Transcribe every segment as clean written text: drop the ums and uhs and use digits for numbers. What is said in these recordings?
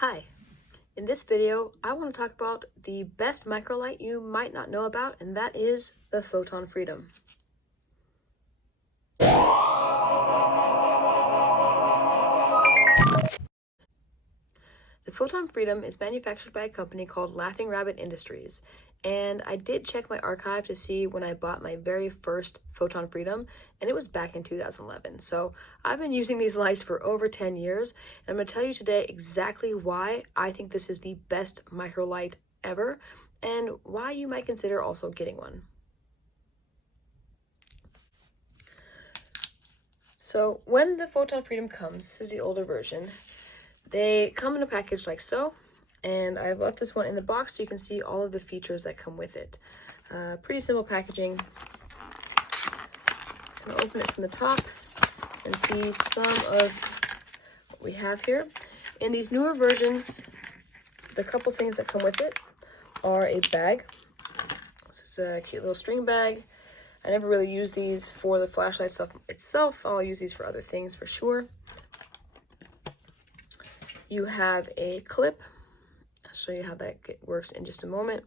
Hi, in this video, I want to talk about the best microlight you might not know about, and that is the Photon Freedom. The Photon Freedom is manufactured by a company called Laughing Rabbit Industries, and I did check my archive to see when I bought my very first Photon Freedom, and it was back in 2011. So I've been using these lights for over 10 years, and I'm going to tell you today exactly why I think this is the best microlight ever, and why you might consider also getting one. So when the Photon Freedom comes, this is the older version, they come in a package like so, and I've left this one in the box so you can see all of the features that come with it. Pretty simple packaging. I'm gonna open it from the top and see some of what we have here. In these newer versions, the couple things that come with it are a bag. This is a cute little string bag. I never really use these for the flashlight stuff itself. I'll use these for other things for sure. You have a clip. I'll show you how that works in just a moment.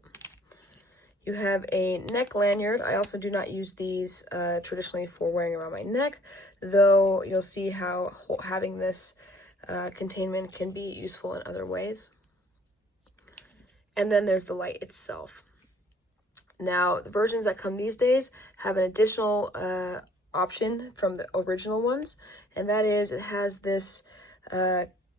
You have a neck lanyard. I also do not use these traditionally for wearing around my neck, though you'll see how having this containment can be useful in other ways. And then there's the light itself. Now, the versions that come these days have an additional option from the original ones, and that is it has this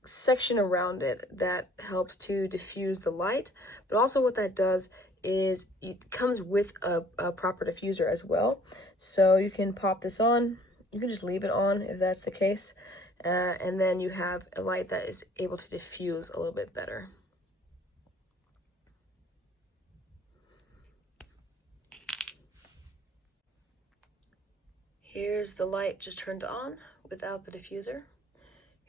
section around it that helps to diffuse the light, but also what that does is it comes with a proper diffuser as well. So you can pop this on, you can just leave it on if that's the case, and then you have a light that is able to diffuse a little bit better. Here's the light just turned on without the diffuser.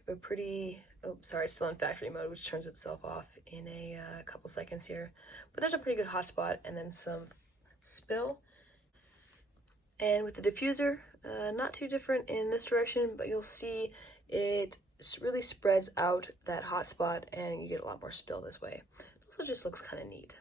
You have a pretty, oh, sorry, it's still in factory mode, which turns itself off in a couple seconds here. But there's a pretty good hotspot and then some spill. And with the diffuser, not too different in this direction, but you'll see it really spreads out that hotspot and you get a lot more spill this way. It also just looks kind of neat.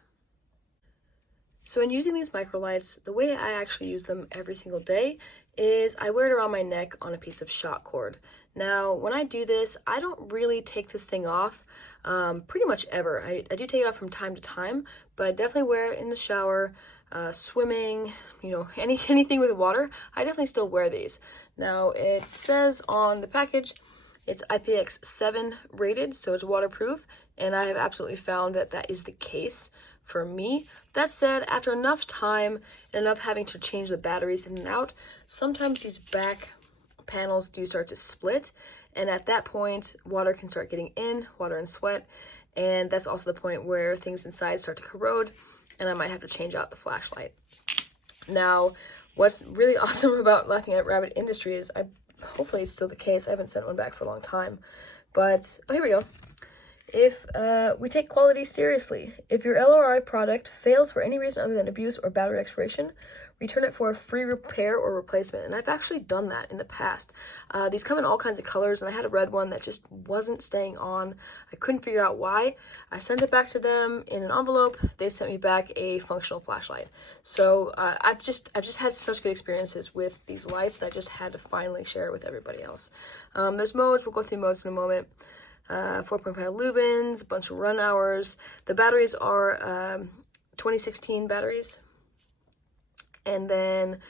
So in using these microlights, the way I actually use them every single day is I wear it around my neck on a piece of shot cord. Now, when I do this, I don't really take this thing off pretty much ever. I do take it off from time to time, but I definitely wear it in the shower, swimming, you know, anything with water. I definitely still wear these. Now, it says on the package, it's IPX7 rated, so it's waterproof, and I have absolutely found that that is the case for me. That said, after enough time and enough having to change the batteries in and out, sometimes these back panels do start to split, and at that point water can start getting in, water and sweat, and that's also the point where things inside start to corrode and I might have to change out the flashlight. Now, what's really awesome about Laughing at Rabbit Industry is hopefully it's still the case. I haven't sent one back for a long time, but oh, here we go. If we take quality seriously, if your LRI product fails for any reason other than abuse or battery expiration, return it for a free repair or replacement. And I've actually done that in the past. These come in all kinds of colors, and I had a red one that just wasn't staying on. I couldn't figure out why. I sent it back to them in an envelope. They sent me back a functional flashlight. So I've just had such good experiences with these lights that I just had to finally share it with everybody else. There's modes. We'll go through modes in a moment. 4.5 lubins, a bunch of run hours. The batteries are 2016 batteries. And then,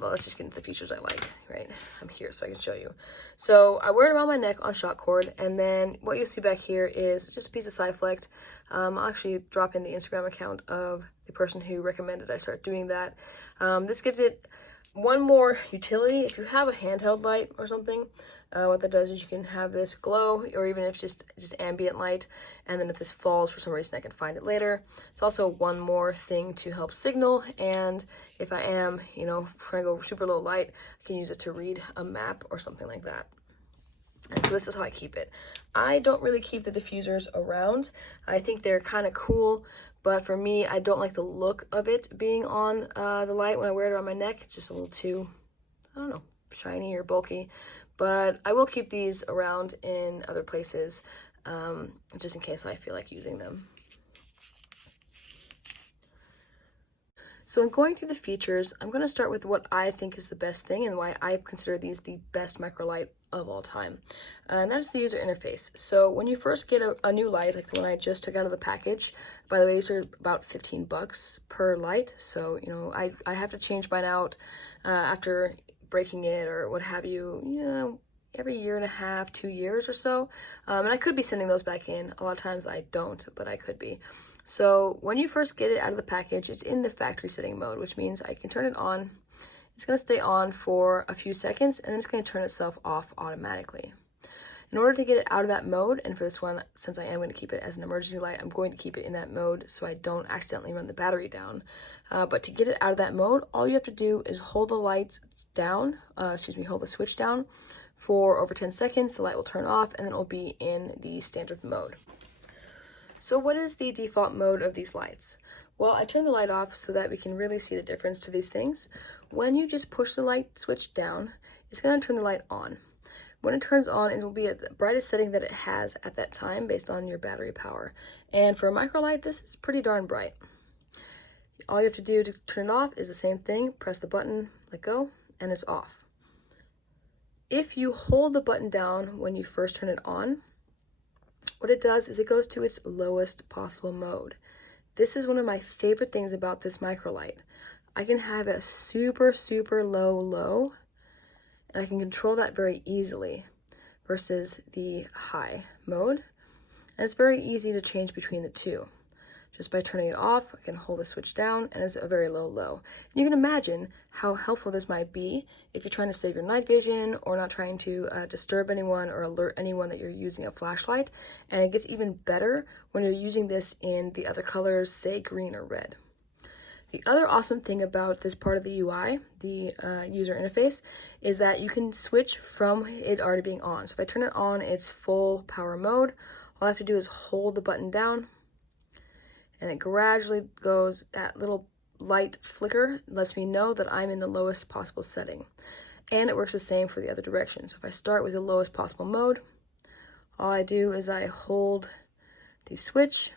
well, let's just get into the features I like, right? I'm here so I can show you. So I wear it around my neck on shot cord, and then what you see back here is just a piece of Cyflect. I'll actually drop in the Instagram account of the person who recommended I start doing that. This gives it one more utility. If you have a handheld light or something, what that does is you can have this glow, or even if it's just ambient light, and then if this falls for some reason I can find it later. It's also one more thing to help signal, and if I am, you know, trying to go super low light, I can use it to read a map or something like that. And so this is how I keep it. I don't really keep the diffusers around. I think they're kind of cool, but for me, I don't like the look of it being on the light when I wear it around my neck. It's just a little too, I don't know, shiny or bulky. But I will keep these around in other places just in case I feel like using them. So in going through the features, I'm going to start with what I think is the best thing and why I consider these the best Microlight of all time. And that is the user interface. So when you first get a new light, like the one I just took out of the package, by the way, these are about 15 bucks per light. So, you know, I have to change mine out after breaking it or what have you, you know, every year and a half, 2 years or so. And I could be sending those back in. A lot of times I don't, but I could be. So when you first get it out of the package, it's in the factory setting mode, which means I can turn it on. It's going to stay on for a few seconds, and then it's going to turn itself off automatically. In order to get it out of that mode, and for this one, since I am going to keep it as an emergency light, I'm going to keep it in that mode so I don't accidentally run the battery down. But to get it out of that mode, all you have to do is hold the light down, hold the switch down for over 10 seconds. The light will turn off, and then it will be in the standard mode. So what is the default mode of these lights? Well, I turned the light off so that we can really see the difference to these things. When you just push the light switch down, it's going to turn the light on. When it turns on, it will be at the brightest setting that it has at that time based on your battery power. And for a Microlight, this is pretty darn bright. All you have to do to turn it off is the same thing. Press the button, let go, and it's off. If you hold the button down when you first turn it on, what it does is it goes to its lowest possible mode. This is one of my favorite things about this Microlight. I can have a super, super low, and I can control that very easily versus the high mode. And it's very easy to change between the two. Just by turning it off, I can hold the switch down, and it's a very low. And you can imagine how helpful this might be if you're trying to save your night vision or not trying to disturb anyone or alert anyone that you're using a flashlight. And it gets even better when you're using this in the other colors, say green or red. The other awesome thing about this part of the UI, the user interface, is that you can switch from it already being on. So if I turn it on its full power mode, all I have to do is hold the button down, and it gradually goes, that little light flicker lets me know that I'm in the lowest possible setting. And it works the same for the other direction. So if I start with the lowest possible mode, all I do is I hold the switch.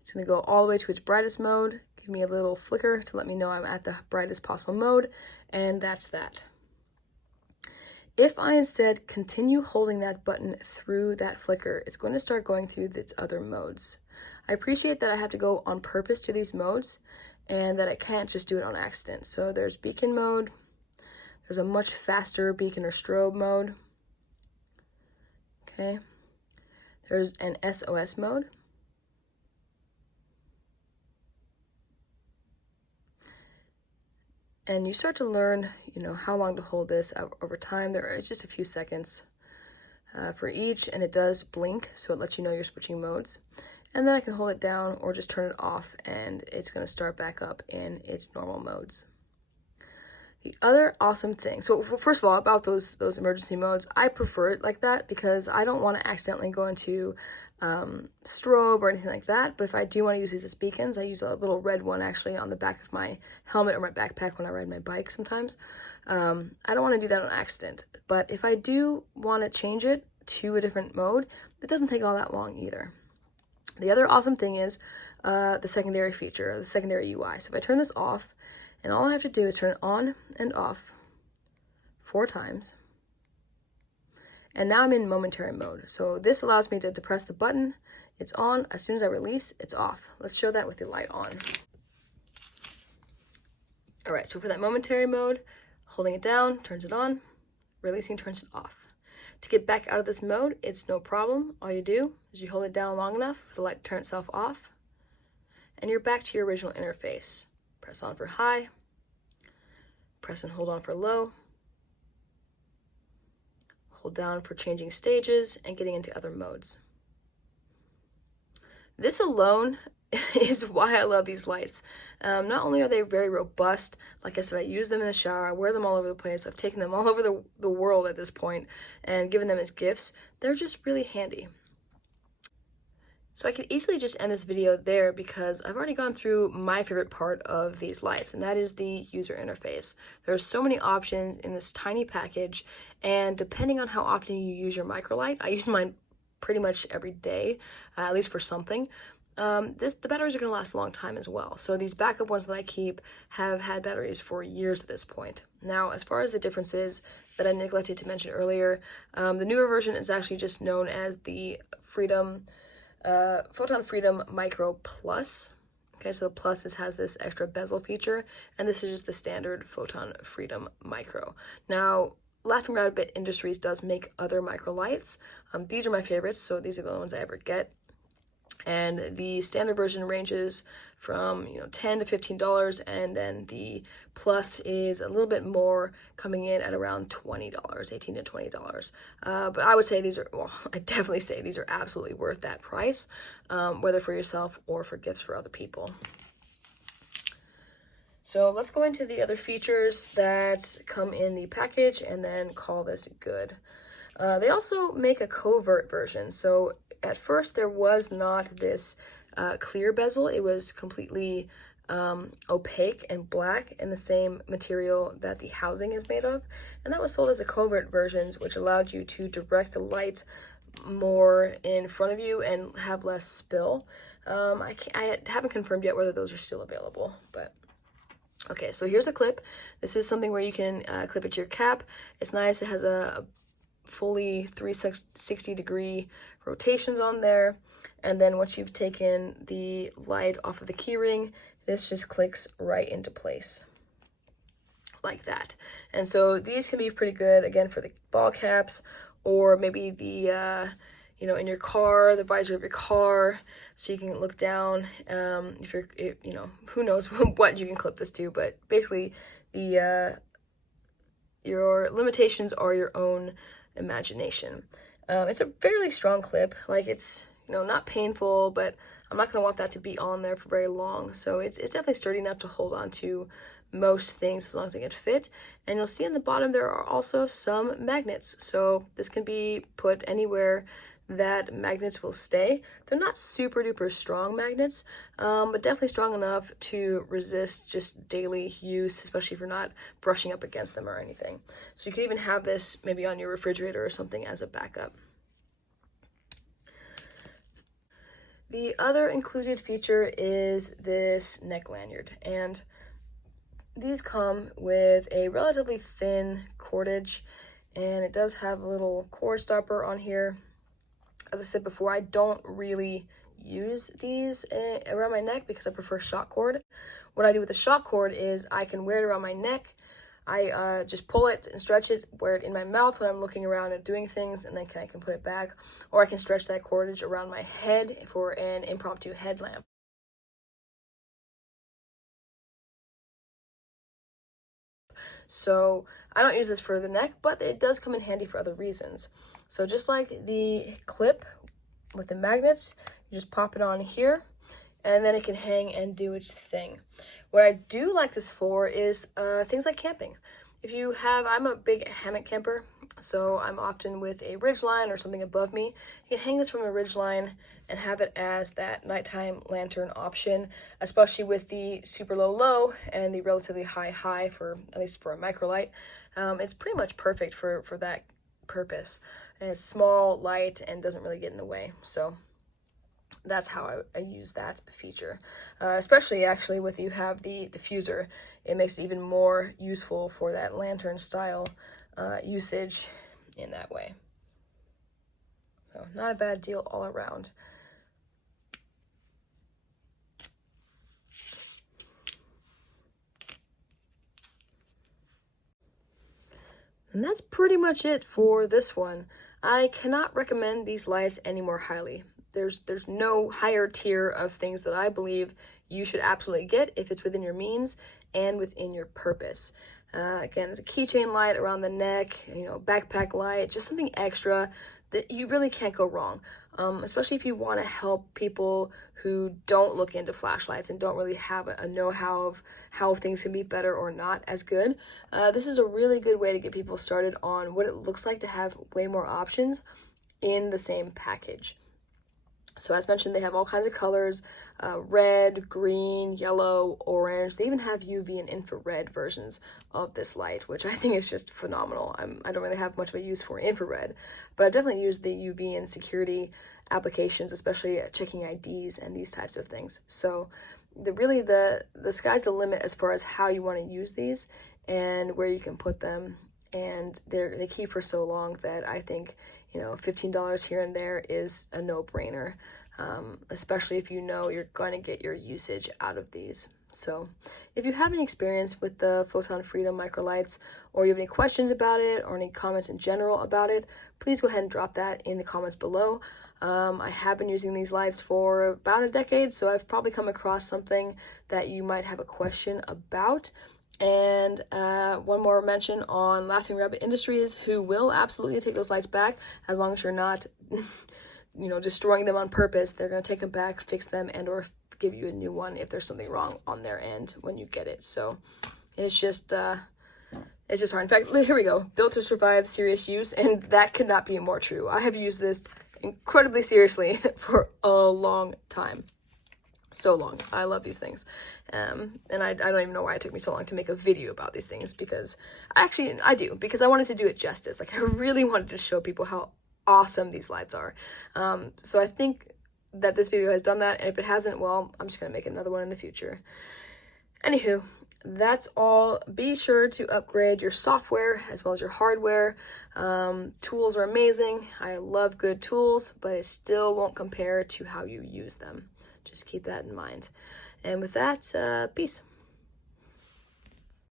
It's going to go all the way to its brightest mode, give me a little flicker to let me know I'm at the brightest possible mode, and that's that. If I instead continue holding that button through that flicker, it's going to start going through its other modes. I appreciate that I have to go on purpose to these modes and that I can't just do it on accident. So there's beacon mode, there's a much faster beacon or strobe mode, okay, there's an SOS mode, and you start to learn, you know, how long to hold this over time. There is just a few seconds for each, and it does blink, so it lets you know you're switching modes. And then I can hold it down or just turn it off, and it's going to start back up in its normal modes. The other awesome thing, so first of all, about those emergency modes, I prefer it like that because I don't want to accidentally go into strobe or anything like that. But if I do want to use these as beacons, I use a little red one actually on the back of my helmet or my backpack when I ride my bike sometimes. I don't want to do that on accident, but if I do want to change it to a different mode, it doesn't take all that long either. The other awesome thing is the secondary feature, the secondary UI. So if I turn this off, and all I have to do is turn it on and off 4 times, and now I'm in momentary mode. So this allows me to press the button, it's on, as soon as I release, it's off. Let's show that with the light on. All right, so for that momentary mode, holding it down turns it on, releasing turns it off. To get back out of this mode, it's no problem. All you do is you hold it down long enough for the light to turn itself off, and you're back to your original interface. Press on for high, press and hold on for low, hold down for changing stages and getting into other modes. This alone is why I love these lights. Not only are they very robust, like I said, I use them in the shower, I wear them all over the place, I've taken them all over the world at this point and given them as gifts. They're just really handy. So I could easily just end this video there because I've already gone through my favorite part of these lights, and that is the user interface. There's so many options in this tiny package, and depending on how often you use your Microlight, I use mine pretty much every day, at least for something. The batteries are going to last a long time as well. So these backup ones that I keep have had batteries for years at this point. Now, as far as the differences that I neglected to mention earlier, the newer version is actually just known as the Photon Freedom Micro Plus. Okay, so the Plus has this extra bezel feature, and this is just the standard Photon Freedom Micro. Now, Laughing Rabbit Industries does make other Microlights. These are my favorites, so these are the ones I ever get. And the standard version ranges from $10 to $15, and then the Plus is a little bit more, coming in at around $20, $18 to $20. But I would say I definitely say these are absolutely worth that price, whether for yourself or for gifts for other people. So let's go into the other features that come in the package and then call this good. They also make a covert version. So at first there was not this clear bezel. It was completely opaque and black in the same material that the housing is made of. And that was sold as a covert versions, which allowed you to direct the light more in front of you and have less spill. I haven't confirmed yet whether those are still available, but okay, so here's a clip. This is something where you can clip it to your cap. It's nice. It has a fully 360-degree rotations on there. And then once you've taken the light off of the keyring, this just clicks right into place like that. And so these can be pretty good, again, for the ball caps, or maybe the in your car, the visor of your car, so you can look down. Who knows what you can clip this to, but basically your limitations are your own imagination. It's a fairly strong clip. Like, it's not painful, but I'm not gonna want that to be on there for very long. So it's definitely sturdy enough to hold on to most things as long as they can fit. And you'll see on the bottom there are also some magnets. So this can be put anywhere that magnets will stay. They're not super duper strong magnets, but definitely strong enough to resist just daily use, especially if you're not brushing up against them or anything. So you could even have this maybe on your refrigerator or something as a backup. The other included feature is this neck lanyard, and these come with a relatively thin cordage, and it does have a little cord stopper on here. As I said before, I don't really use these around my neck because I prefer shock cord. What I do with the shock cord is I can wear it around my neck. I just pull it and stretch it, wear it in my mouth when I'm looking around and doing things, and then I can put it back. Or I can stretch that cordage around my head for an impromptu headlamp. So I don't use this for the neck, but it does come in handy for other reasons. So just like the clip with the magnets, you just pop it on here, and then it can hang and do its thing. What I do like this for is things like camping. I'm a big hammock camper, so I'm often with a ridgeline or something above me. You can hang this from a ridgeline and have it as that nighttime lantern option, especially with the super low and the relatively high for, at least for a microlight. It's pretty much perfect for that purpose. And it's small, light, and doesn't really get in the way. So that's how I use that feature. Especially actually with you have the diffuser, it makes it even more useful for that lantern style usage in that way. So not a bad deal all around. And that's pretty much it for this one. I cannot recommend these lights any more highly. There's no higher tier of things that I believe you should absolutely get if it's within your means and within your purpose. Again, it's a keychain light around the neck, backpack light, just something extra that you really can't go wrong. Especially if you want to help people who don't look into flashlights and don't really have a know-how of how things can be better or not as good. This is a really good way to get people started on what it looks like to have way more options in the same package. So as mentioned, they have all kinds of colors, red, green, yellow, orange. They even have UV and infrared versions of this light, which I think is just phenomenal. I don't really have much of a use for infrared, but I definitely use the UV and security applications, especially checking IDs and these types of things. So the sky's the limit as far as how you want to use these and where you can put them. And they keep for so long that I think, $15 here and there is a no-brainer, especially if you know you're going to get your usage out of these. So if you have any experience with the Photon Freedom Microlights, or you have any questions about it, or any comments in general about it, please go ahead and drop that in the comments below. I have been using these lights for about a decade, so I've probably come across something that you might have a question about. And one more mention on Laughing Rabbit Industries, who will absolutely take those lights back as long as you're not, destroying them on purpose. They're going to take them back, fix them, and or give you a new one if there's something wrong on their end when you get it. So it's just hard. In fact, here we go. Built to survive serious use, and that could not be more true. I have used this incredibly seriously for a long time. So long. I love these things. And I don't even know why it took me so long to make a video about these things, because I do, because I wanted to do it justice. Like, I really wanted to show people how awesome these lights are. So I think that this video has done that, and if it hasn't, well, I'm just going to make another one in the future. Anywho, that's all. Be sure to upgrade your software as well as your hardware. Tools are amazing. I love good tools, but it still won't compare to how you use them. Just keep that in mind. And with that, peace.